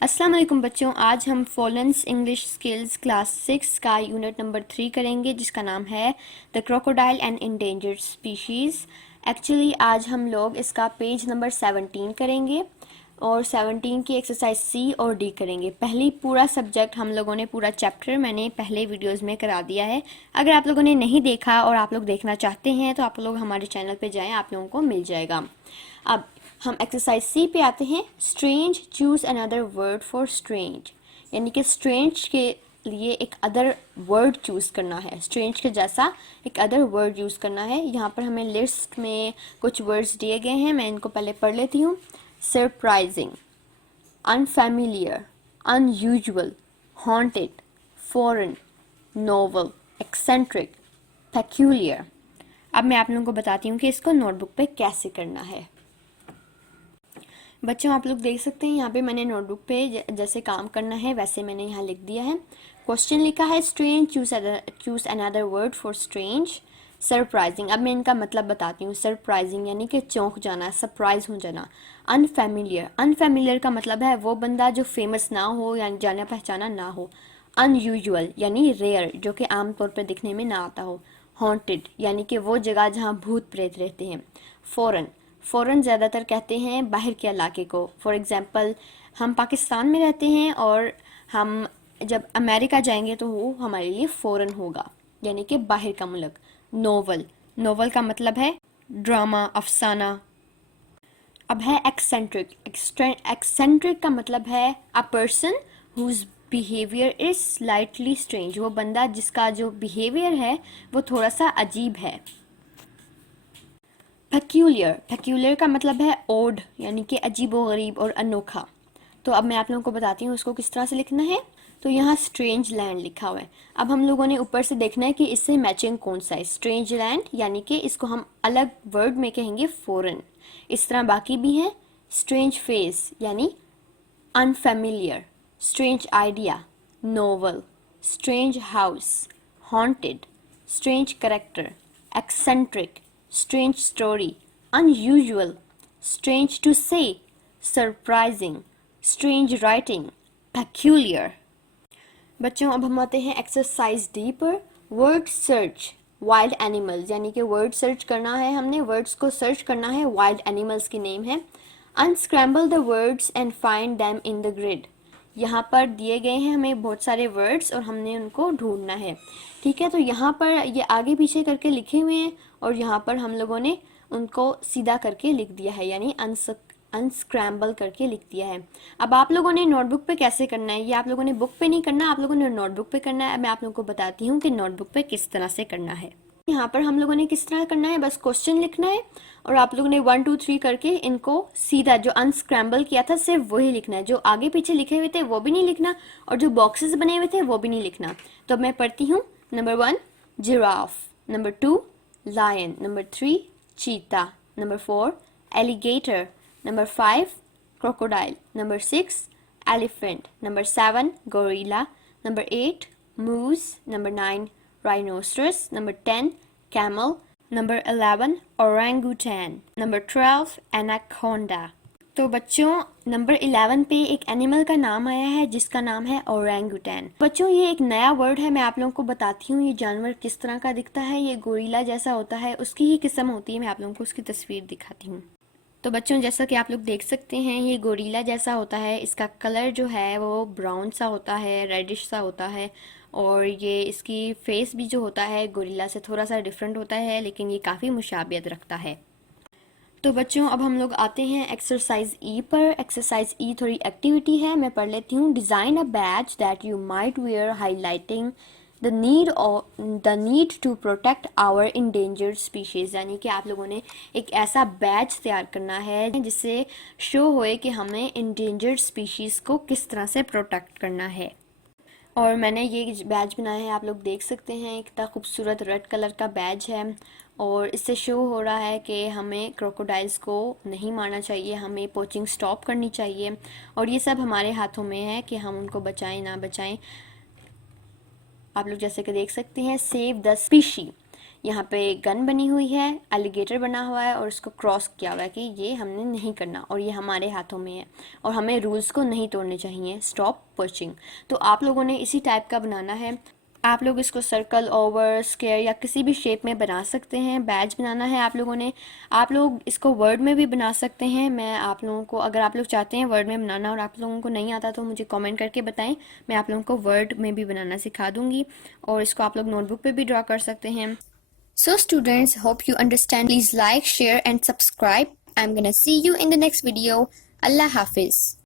अस्सलाम वालेकुम बच्चों, आज हम फोलेंस इंग्लिश स्किल्स क्लास 6 का यूनिट नंबर 3 करेंगे जिसका नाम है the crocodile and endangered species. Actually आज हम लोग इसका पेज नंबर 17 करेंगे और 17 की एक्सरसाइज सी और डी करेंगे। पहली पूरा सब्जेक्ट हम लोगों ने पूरा चैप्टर मैंने पहले वीडियोस में करा दिया है। अगर आप लोगों ने नहीं देखा और आप लोग देखना चाहते हैं तो आप लोग हमारे चैनल पे जाएं, आप लोगों को मिल जाएगा। अब हम एक्सरसाइज सी पे आते हैं। Strange, choose another word for strange, यानी कि स्ट्रेंज के लिए एक अदर वर्ड चूज करना है। स्ट्रेंज के जैसा एक अदर वर्ड यूज करना है। यहाँ पर हमें लिस्ट में कुछ वर्ड्स दिए गए हैं, मैं इनको पहले पढ़ लेती हूँ। Surprising, unfamiliar, unusual, haunted, foreign, novel, eccentric, peculiar. अब मैं आप लोगों को बताती हूँ कि इसको नोटबुक पे कैसे करना है। बच्चों आप लोग देख सकते हैं यहाँ पे मैंने नोटबुक पे जैसे काम करना है वैसे मैंने यहाँ लिख दिया है। क्वेश्चन लिखा है strange, choose another word for strange. Surprising, अब मैं इनका मतलब बताती हूँ। सरप्राइजिंग यानी कि चौंक जाना, सरप्राइज हो जाना। अनफेमिलियर, अनफेमिलियर का मतलब है वो बंदा जो फेमस ना हो यानी जाना पहचाना ना हो। अनयूजुअल यानी रेयर, जो कि आमतौर पर दिखने में ना आता हो। हॉन्टेड यानी कि वो जगह जहाँ भूत प्रेत रहते हैं। फॉरेन, फ़ॉरेन ज़्यादातर कहते हैं बाहर के इलाके को। फॉर एग्ज़ाम्पल हम पाकिस्तान में रहते हैं और हम जब अमेरिका जाएंगे तो वो हमारे लिए फ़ॉरेन होगा, यानी कि बाहर का मुल्क। नोवेल, नोवेल का मतलब है ड्रामा, अफसाना। अब है एक्सेंट्रिक, एक्सेंट्रिक का मतलब है a person whose behaviour is slightly strange, वो बंदा जिसका जो बिहेवियर है वो थोड़ा सा अजीब है। पेक्यूलियर, पेक्यूलियर का मतलब है ओड, यानी कि अजीबोगरीब और अनोखा। तो अब मैं आप लोगों को बताती हूँ उसको किस तरह से लिखना है। तो यहाँ स्ट्रेंज लैंड लिखा हुआ है। अब हम लोगों ने ऊपर से देखना है कि इससे मैचिंग कौन सा है। स्ट्रेंज लैंड यानी कि इसको हम अलग वर्ड में कहेंगे फॉरेन। इस तरह बाकी भी हैं। स्ट्रेंज फेस यानी unfamiliar. Strange idea, novel. Strange house, haunted. Strange character, eccentric. Strange story, unusual, strange to say, surprising, strange writing, peculiar। बच्चों अब हम आते हैं एक्सरसाइज डी पर। वर्ड सर्च, वाइल्ड एनिमल्स, यानी कि वर्ड सर्च करना है, हमने वर्ड्स को सर्च करना है। वाइल्ड एनिमल्स की नेम है। Unscramble the words and find them in the grid, यहाँ पर दिए गए हैं हमें बहुत सारे वर्ड्स और हमने उनको ढूंढना है। ठीक है, तो यहाँ पर ये आगे पीछे करके लिखे हुए हैं और यहाँ पर हम लोगों ने उनको सीधा करके लिख दिया है, यानी अनस्क्रैम्बल करके लिख दिया है। अब आप लोगों ने नोटबुक पे कैसे करना है, ये आप लोगों ने बुक पे नहीं करना, आप लोगों ने नोटबुक पे करना है। मैं आप लोगों को बताती हूँ कि नोटबुक पे किस तरह से करना है। यहाँ पर हम लोगों ने किस तरह करना है, बस क्वेश्चन लिखना है और आप लोगों ने 1 2 3 करके इनको सीधा जो अनस्क्रैम्बल किया था सिर्फ वही लिखना है। जो आगे पीछे लिखे हुए थे वो भी नहीं लिखना और जो बॉक्सेस बने हुए थे वो भी नहीं लिखना। तो अब मैं पढ़ती हूँ। Number 1 giraffe, number 2 lion, number 3 cheetah, number 4 alligator, number 5 crocodile, number 6 elephant, number 7 gorilla, number 8 moose, number 9 rhinoceros, number 10 camel, number 11 orangutan, number 12 anaconda। तो बच्चों नंबर 11 पे एक एनिमल का नाम आया है जिसका नाम है ओरेंगुटैन। बच्चों ये एक नया वर्ड है, मैं आप लोगों को बताती हूँ ये जानवर किस तरह का दिखता है। ये गोरिल्ला जैसा होता है, उसकी ही किस्म होती है। मैं आप लोगों को उसकी तस्वीर दिखाती हूँ। तो बच्चों जैसा कि आप लोग देख सकते हैं ये गोरिल्ला जैसा होता है। इसका कलर जो है वो ब्राउन सा होता है, रेडिश सा होता है और ये इसकी फेस भी जो होता है गोरिल्ला से थोड़ा सा डिफरेंट होता है, लेकिन ये काफ़ी मुशाबियत रखता है। तो बच्चों अब हम लोग आते हैं एक्सरसाइज ई पर। एक्सरसाइज ई थोड़ी एक्टिविटी है, मैं पढ़ लेती हूँ। Design a badge that you might wear highlighting the need to protect our endangered species, यानी कि आप लोगों ने एक ऐसा बैच तैयार करना है जिससे शो होए कि हमें इंडेंजर्ड स्पीशीज़ को किस तरह से प्रोटेक्ट करना है। और मैंने ये बैज बनाया है, आप लोग देख सकते हैं कितना खूबसूरत रेड कलर का बैज है और इससे शो हो रहा है कि हमें क्रोकोडाइल्स को नहीं मारना चाहिए, हमें पोचिंग स्टॉप करनी चाहिए और ये सब हमारे हाथों में है कि हम उनको बचाएं ना बचाएं। आप लोग जैसे कि देख सकते हैं सेव द स्पीशी, यहाँ पे गन बनी हुई है, एलिगेटर बना हुआ है और उसको क्रॉस किया हुआ है कि ये हमने नहीं करना और ये हमारे हाथों में है और हमें रूल्स को नहीं तोड़ने चाहिए। Stop pushing. तो आप लोगों ने इसी टाइप का बनाना है। आप लोग इसको सर्कल, ओवर, स्क्वायर या किसी भी शेप में बना सकते हैं। बैज बनाना है आप लोगों ने। आप लोग इसको वर्ड में भी बना सकते हैं। मैं आप लोगों को, अगर आप लोग चाहते हैं वर्ड में बनाना और आप लोगों को नहीं आता तो मुझे कमेंट करके बताएं, मैं आप लोगों को वर्ड में भी बनाना सिखा दूंगी और इसको आप लोग नोटबुक पे भी ड्रा कर सकते हैं। So students, hope you understand. Please like, share and subscribe. I'm gonna see you in the next video. Allah Hafiz.